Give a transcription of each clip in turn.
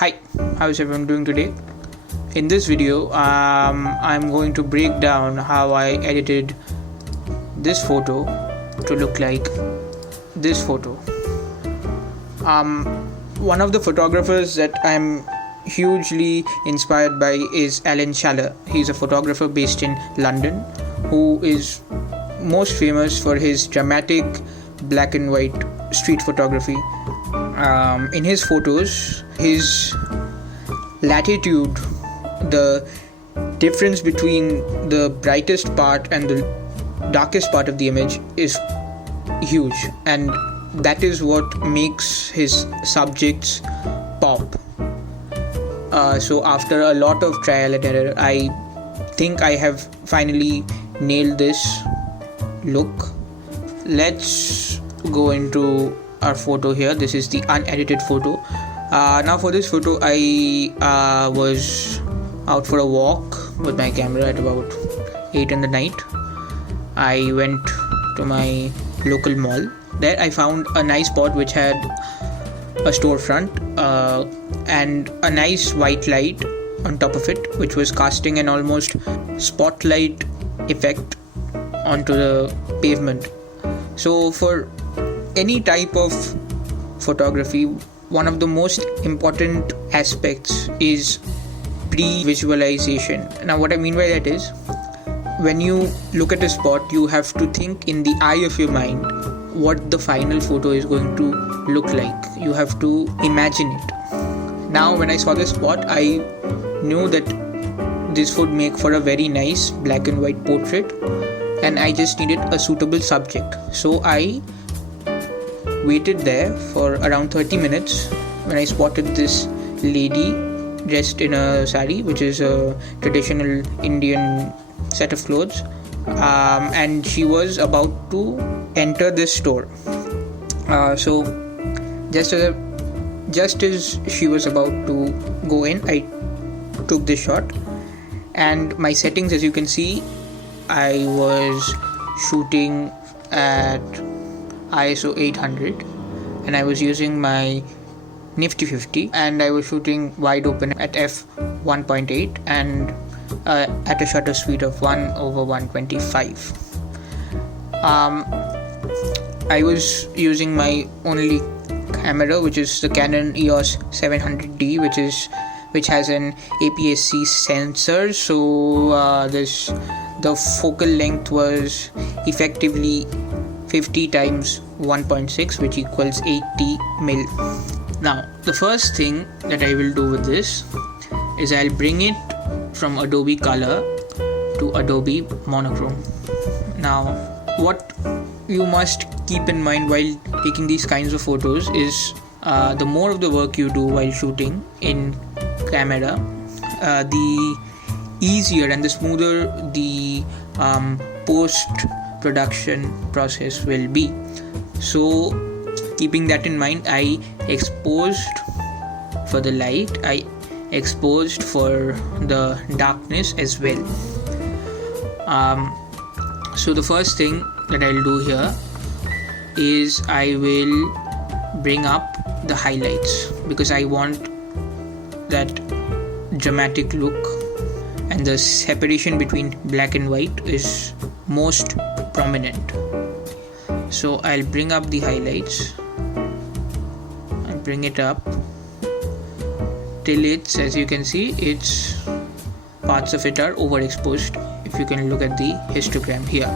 Hi, how's everyone doing today? In this video, I'm going to break down how I edited this photo to look like this photo. One of the photographers that I'm hugely inspired by is Alan Schaller. He's a photographer based in London who is most famous for his dramatic black and white street photography. In his photos, his latitude, the difference between the brightest part and the darkest part of the image is huge, and that is what makes his subjects pop. So after a lot of trial and error, I think I have finally nailed this look. Let's go into our photo here. This is the unedited photo. Now for this photo, I was out for a walk with my camera at about 8 in the night. I went to my local mall. There I found a nice spot which had a storefront and a nice white light on top of it, which was casting an almost spotlight effect onto the pavement. So for any type of photography, one of the most important aspects is pre-visualization. Now what I mean by that is, when you look at a spot, you have to think in the eye of your mind what the final photo is going to look like. You have to imagine it. Now when I saw this spot, I knew that this would make for a very nice black and white portrait, and I just needed a suitable subject. So I waited there for around 30 minutes when I spotted this lady dressed in a sari, which is a traditional Indian set of clothes, and she was about to enter this store. So just as she was about to go in, I took this shot, and my settings, as you can see, I was shooting at ISO 800 and I was using my Nifty 50, and I was shooting wide open at f1.8 and at a shutter speed of 1/125. I was using my only camera, which is the Canon EOS 700D, which has an APS-C sensor. So the focal length was effectively 50 times 1.6, which equals 80 mil. Now the first thing that I will do with this is I'll bring it from Adobe Color to Adobe Monochrome. Now what you must keep in mind while taking these kinds of photos is the more of the work you do while shooting in camera, the easier and the smoother the post-production process will be. So keeping that in mind, I exposed for the light, I exposed for the darkness as well. So the first thing that I'll do here is I will bring up the highlights, because I want that dramatic look, and the separation between black and white is most prominent. So I'll bring up the highlights and bring it up till it's, as you can see, it's parts of it are overexposed, if you can look at the histogram here.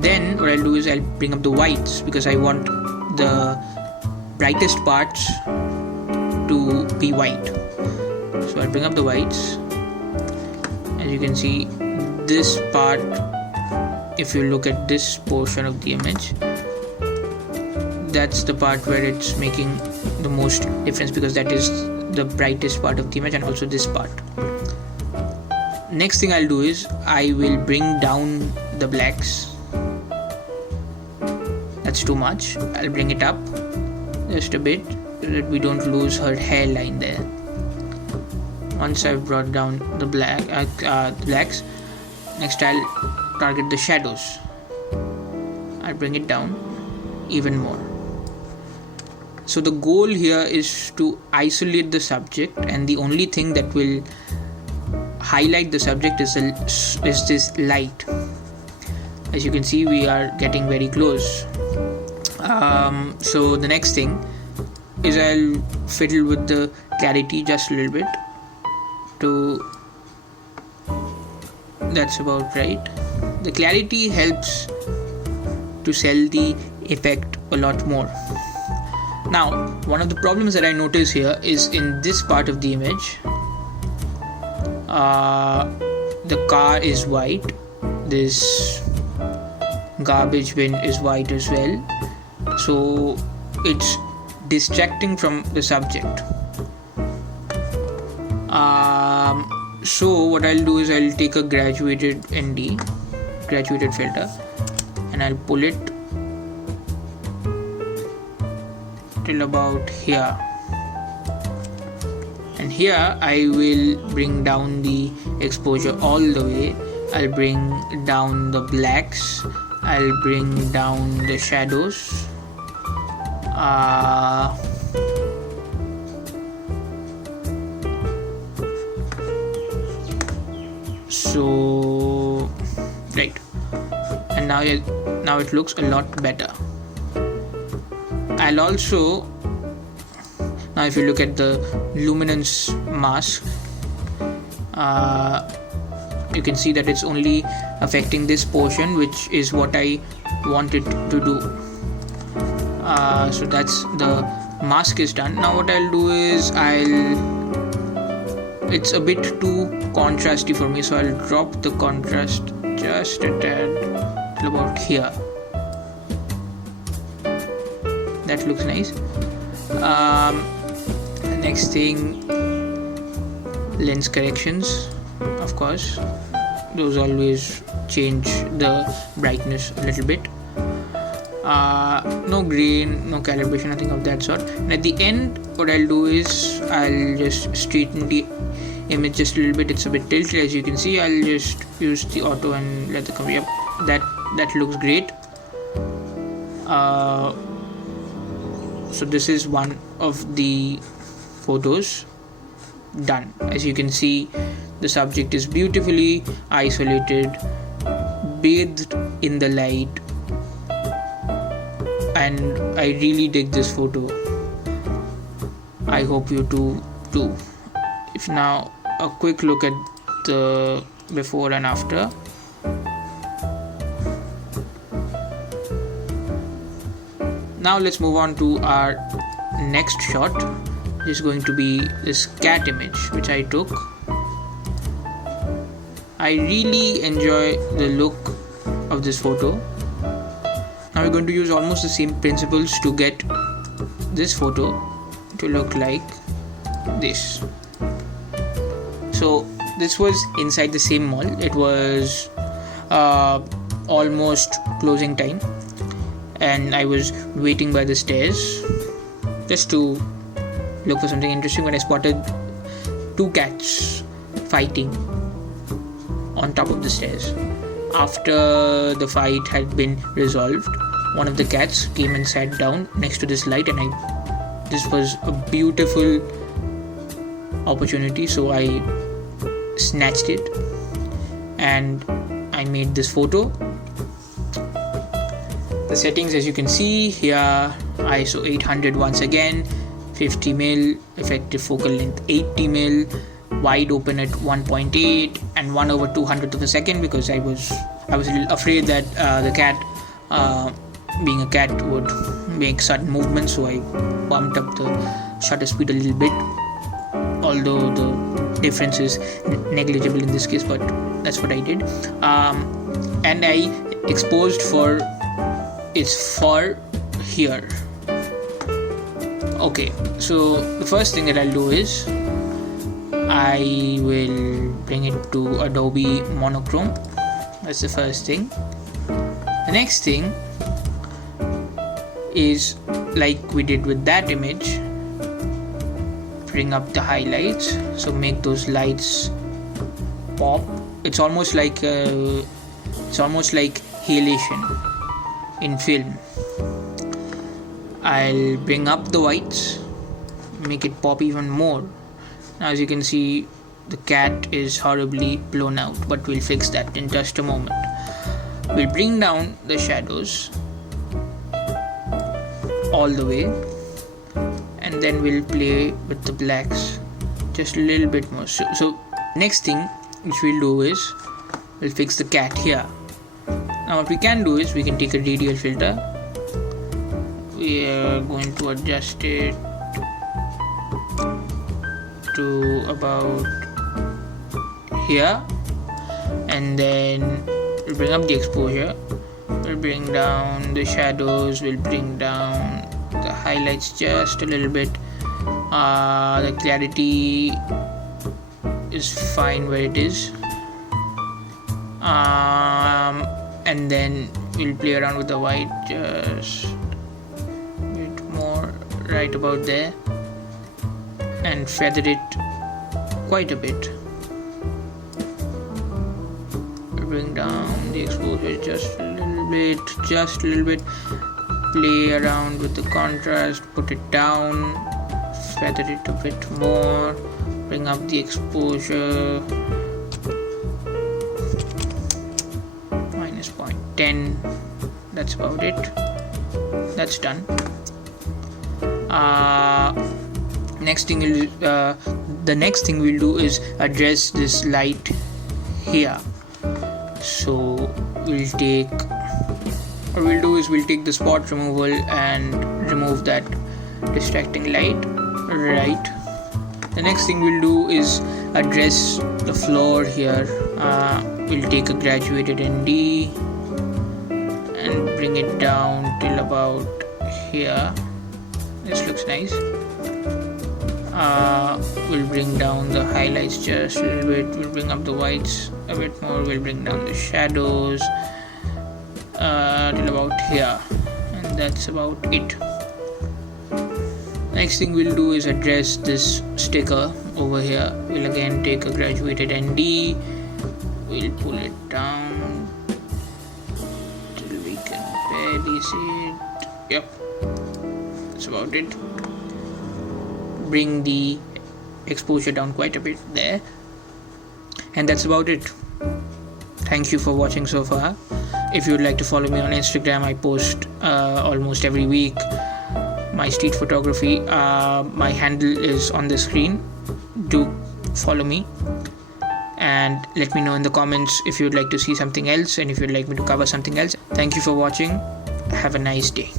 Then what I'll do is I'll bring up the whites, because I want the brightest parts to be white. So I'll bring up the whites. As you can see, this part, if you look at this portion of the image, that's the part where it's making the most difference, because that is the brightest part of the image, and also this part. Next thing I'll do is I will bring down the blacks. That's too much. I'll bring it up just a bit so that we don't lose her hairline there. Once I've brought down the blacks, next I'll target the shadows. I'll bring it down even more. So the goal here is to isolate the subject, and the only thing that will highlight the subject is this light. As you can see, we are getting very close. So the next thing is I'll fiddle with the clarity just a little bit. That's about right. The clarity helps to sell the effect a lot more. Now, one of the problems that I notice here is in this part of the image, the car is white, this garbage bin is white as well, so it's distracting from the subject. So what I'll do is I'll take a graduated filter, and I'll pull it till about here, and here I will bring down the exposure all the way. I'll bring down the blacks, I'll bring down the shadows, so right, and now it looks a lot better. I'll also, now if you look at the luminance mask, you can see that it's only affecting this portion, which is what I wanted to do. So that's, the mask is done. Now what I'll do is it's a bit too contrasty for me, so I'll drop the contrast just a tad till about here. That looks nice. Next thing, lens corrections, of course. Those always change the brightness a little bit. No grain, no calibration, nothing of that sort. And at the end, what I'll do is I'll just straighten the image just a little bit. It's a bit tilted, as you can see. I'll just use the auto and let the camera. Yep, that looks great. So this is one of the photos done. As you can see, the subject is beautifully isolated, bathed in the light, and I really dig this photo. I hope you too. If now a quick look at the before and after. Now let's move on to our next shot, which is going to be this cat image which I took. I really enjoy the look of this photo. Now we're going to use almost the same principles to get this photo to look like this. So this was inside the same mall. It was almost closing time, and I was waiting by the stairs just to look for something interesting when I spotted two cats fighting on top of the stairs. After the fight had been resolved, one of the cats came and sat down next to this light, and this was a beautiful opportunity, so I snatched it and I made this photo. The settings, as you can see here, ISO 800 once again, 50mm, effective focal length 80mm, wide open at 1.8 and 1/200th of a second, because I was a little afraid that the cat, being a cat, would make sudden movements, so I bumped up the shutter speed a little bit, although the difference is negligible in this case, but that's what I did. And I exposed for its fur here. Okay, so the first thing that I'll do is I will bring it to Adobe monochrome. That's the first thing. The next thing is, like we did with that image, bring up the highlights, so make those lights pop. It's almost like halation in film. I'll bring up the whites, make it pop even more. Now, as you can see, the cat is horribly blown out, but we'll fix that in just a moment. We'll bring down the shadows all the way, and then we'll play with the blacks just a little bit more. So next thing which we'll do is we'll fix the cat here. Now what we can do is we can take a radial filter. We are going to adjust it to about here, and then we'll bring up the exposure, we'll bring down the shadows, we'll bring down the highlights just a little bit. The clarity is fine where it is, and then we'll play around with the white just a bit more right about there and feather it quite a bit. Bring down the exposure just a little bit, play around with the contrast, put it down, feather it a bit more, bring up the exposure minus 0.10. That's about it. That's done. The next thing we'll do is address this light here. So we'll take the spot removal and remove that distracting light. Right. The next thing we'll do is address the floor here. We'll take a graduated ND and bring it down till about here. This looks nice. We'll bring down the highlights just a little bit, we'll bring up the whites a bit more, we'll bring down the shadows till about here, and that's about it. Next thing we'll do is address this sticker over here. We'll again take a graduated ND, we'll pull it down till we can barely see it. Yep, that's about it. Bring the exposure down quite a bit there, and that's about it. Thank you for watching so far. If you would like to follow me on Instagram, I post almost every week my street photography. My handle is on the screen. Do follow me and let me know in the comments if you would like to see something else and if you'd like me to cover something else. Thank you for watching. Have a nice day.